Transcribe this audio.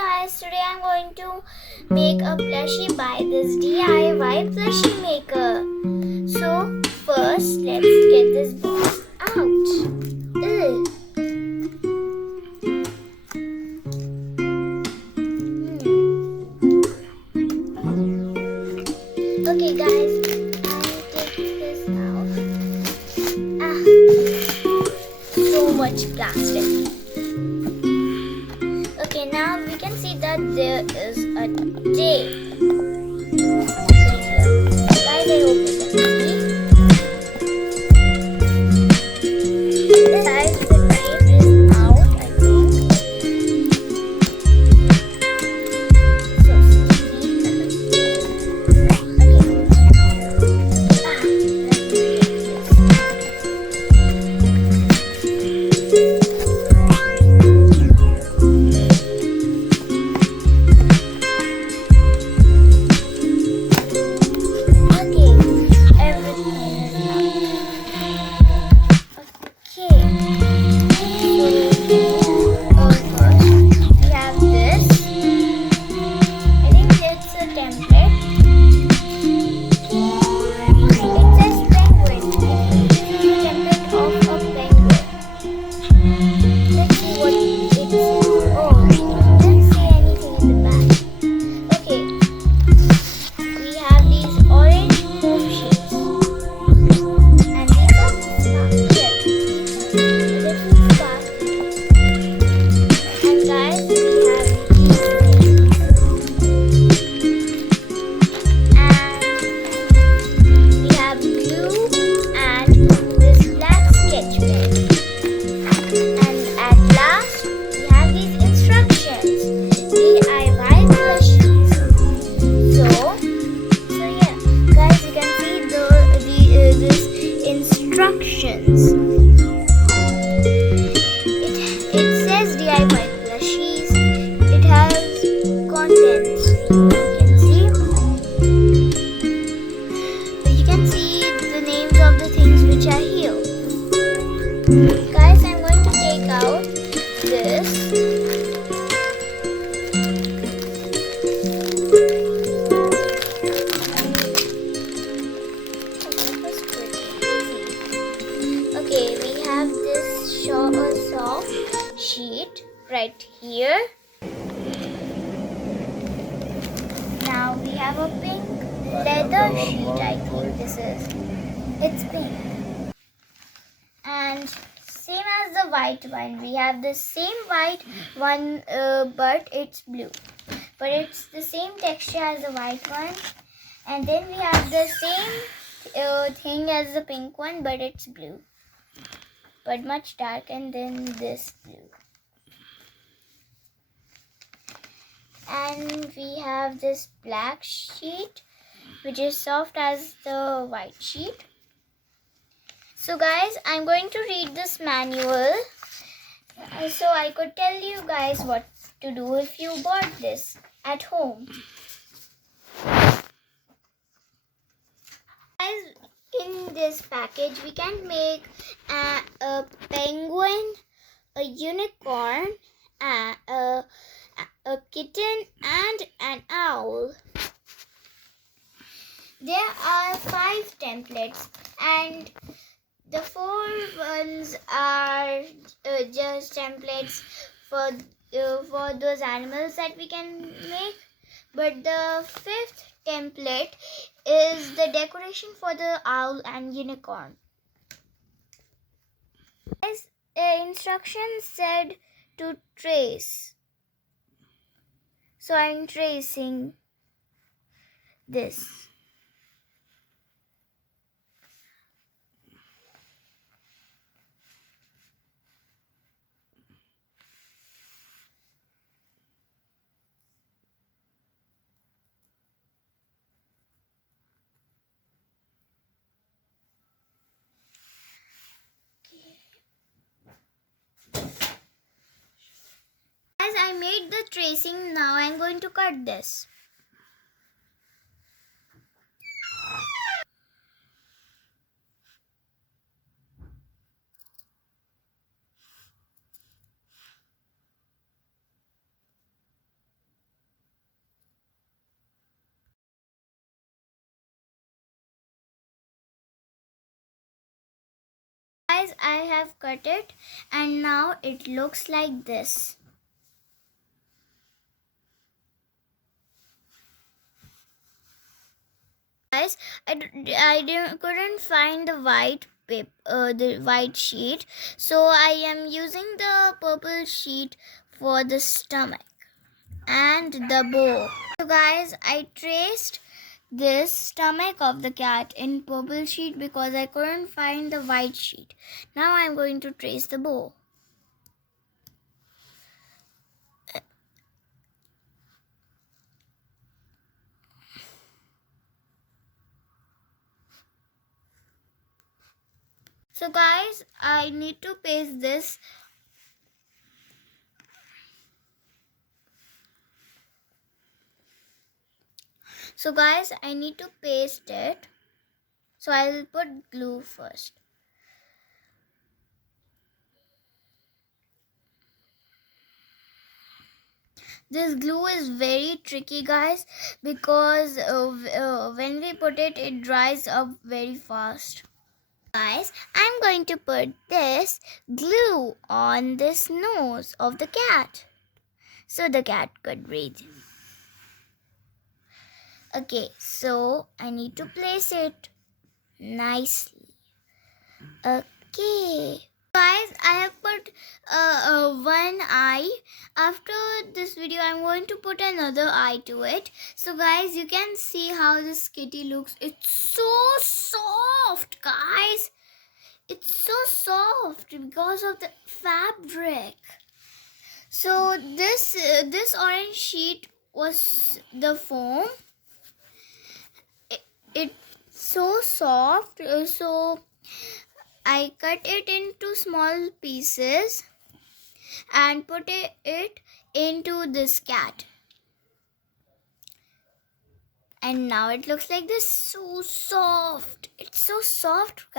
guys, today I'm going to make a plushie by this DIY plushie maker. So first let's get this box out. Ugh. Okay guys, I'll take this out. So much plastic. Okay, now we can see that there is a tape. Guys, I hope you can see. Guys, the tape is out, I think. So instructions. It says DIY Plushies. It has contents. You can see the names of the things which are here. Guys, I'm going to take out this. Okay, we have this saw sheet right here. Now we have a pink leather sheet, I think this is. It's pink. And same as the white one, we have the same white one but it's blue. But it's the same texture as the white one. And then we have the same thing as the pink one, but it's blue. But much darker than this blue. And we have this black sheet which is soft as the white sheet. So guys, I'm going to read this manual so I could tell you guys what to do if you bought this at home. Guys, in this package we can make a penguin, a unicorn, a kitten and an owl. There are 5 templates and the 4 ones are just templates for those animals that we can make, but the 5th template is the decoration for the owl and unicorn. As instructions said to trace, so I'm tracing this. As I made the tracing, now I'm going to cut this. guys, I have cut it and now it looks like this. Guys, couldn't find the white paper, the white sheet, so I am using the purple sheet for the stomach and the bow. So guys, I traced this stomach of the cat in purple sheet because I couldn't find the white sheet. Now I'm going to trace the bow. So guys, I need to paste this. So guys, I need to paste it. So I will put glue first. This glue is very tricky, guys, because when we put it, it dries up very fast. Guys, I'm going to put this glue on this nose of the cat so the cat could breathe. Okay, so I need to place it nicely. Okay. Guys, I have put one eye. After this video, I'm going to put another eye to it. So guys, you can see how this kitty looks. It's so soft, guys. It's so soft because of the fabric. So this orange sheet was the foam. It's so soft. So I cut it into small pieces and put it into this cat. And now it looks like this. So soft. It's so soft, guys.